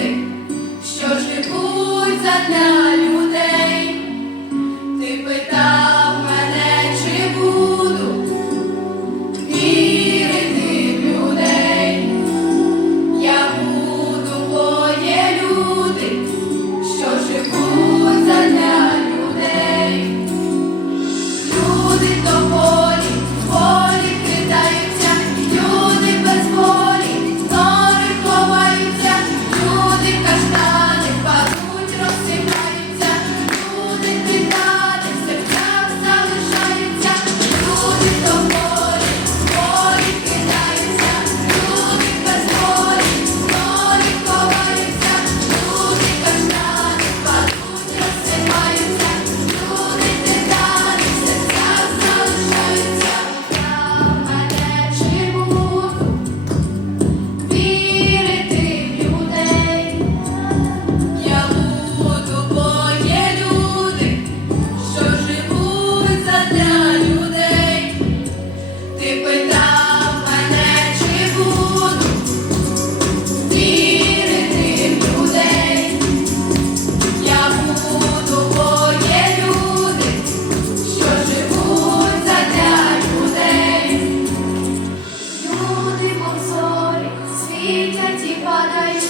nothing. місяці падають,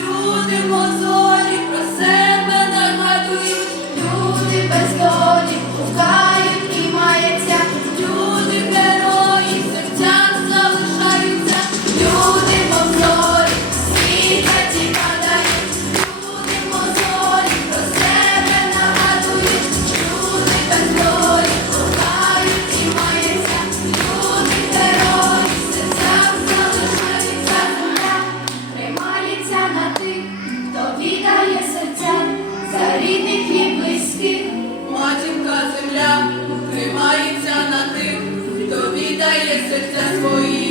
люди мозолі про себе. рідних є близьких, матінка земля тримається на тих, хто віддає серця свої.